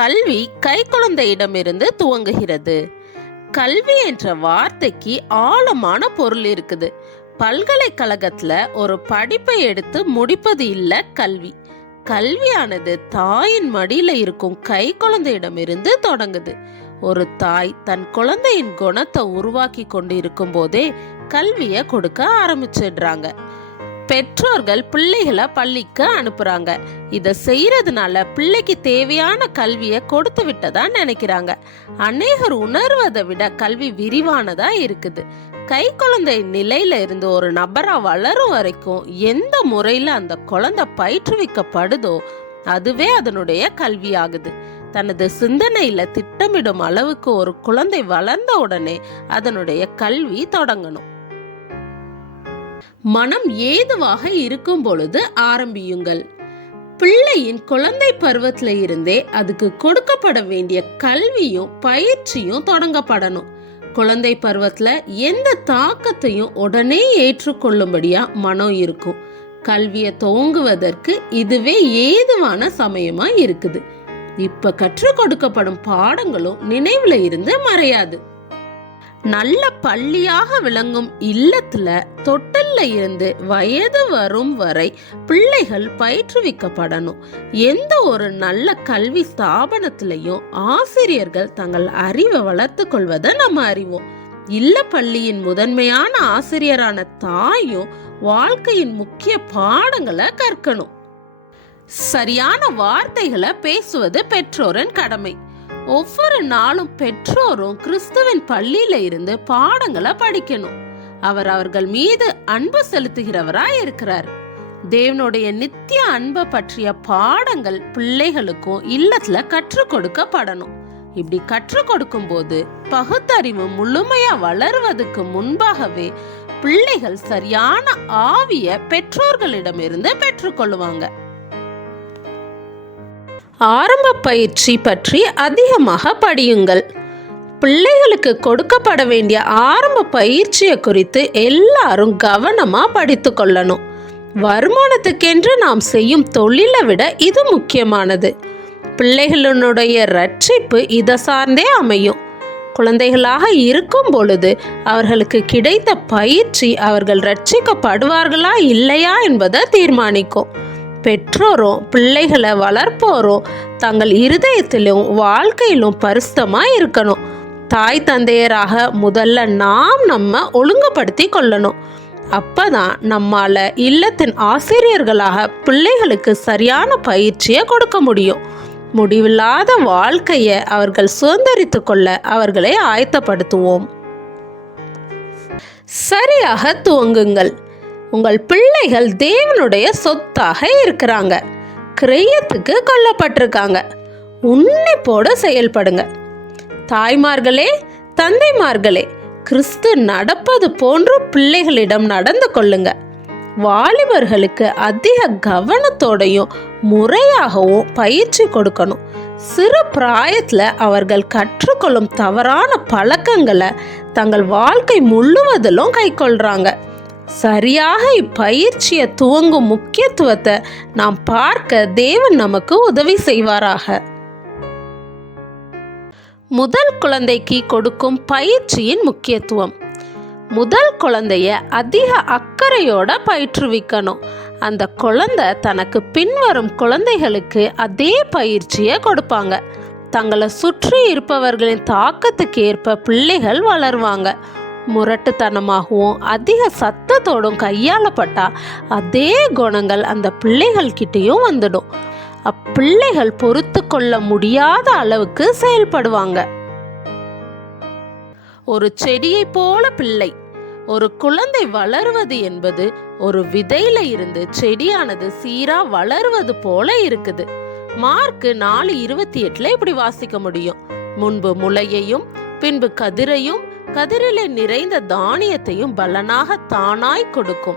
கல்வி கைக்குழந்தையிடமிருந்து துவங்குகிறது. கல்வி என்ற வார்த்தைக்கு ஆழமான பொருள் இருக்குது. பல்கலைக்கழகத்துல ஒரு படிப்பை எடுத்து முடிப்பது இல்ல கல்வி. கல்வியானது தாயின் மடியில இருக்கும் கை குழந்தையிடமிருந்து தொடங்குது. ஒரு தாய் தன் குழந்தையின் குணத்தை உருவாக்கி கொண்டு இருக்கும் போதே கல்வியை கொடுக்க ஆரம்பிச்சிடுறாங்க. பெற்றோர்கள் பிள்ளைகளை பள்ளிக்கு அனுப்புறாங்க. இதை செய்யறதுனால பிள்ளைக்கு தேவையான கல்வியை கொடுத்து விட்டதா நினைக்கிறாங்க. அநேகர் உணர்வதை விட கல்வி விரிவானதா இருக்குது. கை குழந்தை நிலையில இருந்து ஒரு நபரா வளரும் வரைக்கும் எந்த முறையில அந்த குழந்தை பயிற்றுவிக்கப்படுதோ அதுவே அதனுடைய கல்வியாகுது. தனது சிந்தனையில திட்டமிடும் அளவுக்கு ஒரு குழந்தை வளர்ந்த உடனே அதனுடைய கல்வி தொடங்கணும். மனம் ஏதுவாக இருக்கும் பொழுது ஆரம்பியுங்கள். பிள்ளையின் குழந்தை பருவத்துல இருந்தே அதுக்கு கொடுக்கப்பட வேண்டிய கல்வியும் பயிற்சியும் தொடங்கப்படணும். குழந்தை பருவத்துல எந்த தாக்கத்தையும் உடனே ஏற்றுக்கொள்ளும்படியா மனம் இருக்கும். கல்வியை துவங்குவதற்கு இதுவே ஏதுவான சமயமா இருக்குது. இப்ப கற்றுக் கொடுக்கப்படும் பாடங்களும் நினைவுல இருந்து மறையாது. நல்ல பள்ளியாக விளங்கும் இல்லத்துல தொட்டல்ல இருந்து வயது வரும் வரை பிள்ளைகள் பயிற்றுவிக்கப்படணும். எந்த ஒரு நல்ல கல்வி ஸ்தாபனத்திலையும் ஆசிரியர்கள் தங்கள் அறிவை வளர்த்து கொள்வதை நம்ம அறிவோம். இல்ல பள்ளியின் முதன்மையான ஆசிரியரான தாயும் வாழ்க்கையின் முக்கிய பாடங்களை கற்கணும். சரியான வார்த்தைகளை பேசுவது பெற்றோரின் கடமை. ஒவ்வொரு நாளும் பெற்றோரும் கிறிஸ்துவின் பள்ளியில இருந்து பாடங்களை படிக்கணும். அவர் அவர்கள் மீது அன்பு செலுத்துகிறவராய் இருக்கிறார். தேவனுடைய நித்திய அன்பை பற்றிய பாடங்கள் பிள்ளைகளுக்கும் இல்லத்துல கற்றுக் கொடுக்கப்படணும். இப்படி கற்றுக் கொடுக்கும் போது பகுத்தறிவு முழுமையா வளருவதற்கு முன்பாகவே பிள்ளைகள் சரியான ஆவிய பெற்றோர்களிடமிருந்து பெற்றுக்கொள்ளுவாங்க ஆரம்ப பயிற்சி பற்றி அதிகமாக படியுங்கள். பிள்ளைகளுக்கு கொடுக்கப்பட வேண்டிய ஆரம்ப பயிற்சியை குறித்து எல்லாரும் கவனமாக படித்து கொள்ளணும். வருமானத்துக்கென்று நாம் செய்யும் தொழிலை விட இது முக்கியமானது. பிள்ளைகளினுடைய ரட்சிப்பு இதை சார்ந்தே அமையும். குழந்தைகளாக இருக்கும் பொழுது அவர்களுக்கு கிடைத்த பயிற்சி அவர்கள் ரட்சிக்கப்படுவார்களா இல்லையா என்பதை தீர்மானிக்கும். பெற்றோரும் பிள்ளைகளை வளர்ப்போரும் தங்கள் இருதயத்திலும் வாழ்க்கையிலும் பரிசுத்தமாக இருக்கணும். தாய் தந்தையராக முதல்ல நாம் நம்ம ஒழுங்குபடுத்தி கொள்ளணும். அப்பதான் நம்மால இல்லத்தின் ஆசிரியர்களாக பிள்ளைகளுக்கு சரியான பயிற்சியை கொடுக்க முடியும். முடிவில்லாத வாழ்க்கையை அவர்கள் சுதந்திரித்து கொள்ள அவர்களை ஆயத்தப்படுத்துவோம். சரியாக துவங்குங்கள் உங்கள் பிள்ளைகள் தேவனுடைய சொத்தாக இருக்கிறாங்க. கிரயத்துக்கு கொல்லப்பட்டிருக்காங்க. உன்னிப்போட செயல்படுங்க. தாய்மார்களே தந்தைமார்களே கிறிஸ்து நடப்பது போன்று பிள்ளைகளிடம் நடந்து கொள்ளுங்க. வாலிபர்களுக்கு அதிக கவனத்தோடையும் முறையாகவும் பயிற்சி கொடுக்கணும். சிறு பிராயத்தில் அவர்கள் கற்றுக்கொள்ளும் தவறான பழக்கங்களை தங்கள் வாழ்க்கை முழுவதிலும் கைக்கொள்கிறாங்க சரியாக இப்பயிற்சியை துவங்கும் முக்கியத்துவத்தை நாம் பார்க்க தேவன் நமக்கு உதவி செய்வாராக. முதல் குழந்தைக்கு கொடுக்கும் பயிற்சியின் முக்கியத்துவம். முதல் குழந்தைய அதிக அக்கறையோட பயிற்றுவிக்கணும். அந்த குழந்தை தனக்கு பின்வரும் குழந்தைகளுக்கு அதே பயிற்சியை கொடுப்பாங்க. தங்களை சுற்றி இருப்பவர்களின் தாக்கத்துக்கு ஏற்ப பிள்ளைகள் வளருவாங்க. முரட்டுத்தனமாகவும் அதிக சத்தத்தோடும் கையாளப்பட்டால் அதே குணங்கள் அந்த பிள்ளைகள்கிட்டேயும் வந்துடும். அப்பிள்ளைகள் பொறுத்து கொள்ள முடியாத அளவுக்கு செயல்படுவாங்க. ஒரு செடியை போல பிள்ளை. ஒரு குழந்தை வளருவது என்பது ஒரு விதையில இருந்து செடியானது சீரா வளருவது போல இருக்குது. மார்க்கு நாலு இருபத்தி எட்டுல இப்படி வாசிக்க முடியும். முன்பு முளையையும் பின்பு கதிரையும் கதிரிலே நிறைந்த தானியத்தையும் பலனாக தானாய் கொடுக்கும்.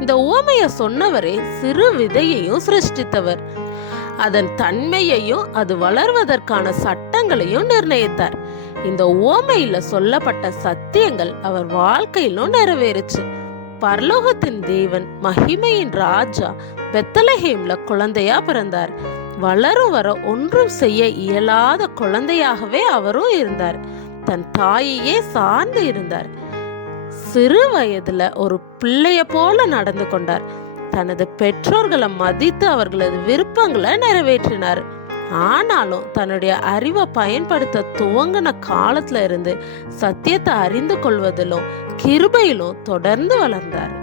இந்த உவமைய சொன்னவரே சிறு விதையையும் சிருஷ்டித்தவர். அதன் தன்மையையும் அது வளர்வதற்கான சட்டங்களையும் நிர்ணயித்தார். இந்த ஓமையில சொல்லப்பட்ட சத்தியங்கள் அவர் வாழ்க்கையிலும் நிறைவேறுச்சு. பரலோகத்தின் தேவன் மகிமையின் ராஜா பெத்தலஹேம்ல குழந்தையா பிறந்தார். வளரும் வர ஒன்றும் செய்ய இயலாத குழந்தையாகவே அவரும் இருந்தார். தன் தாயையே சார்ந்து இருந்தார். சிறு வயதுல ஒரு பிள்ளைய போல நடந்து கொண்டார். தனது பெற்றோர்களை மதித்து அவர்களது விருப்பங்களை நிறைவேற்றினார். ஆனாலும் தன்னுடைய அறிவை பயன்படுத்த துவங்கின காலத்துல இருந்து சத்தியத்தை அறிந்து கொள்வதிலும் கிருபையிலும் தொடர்ந்து வளர்ந்தார்.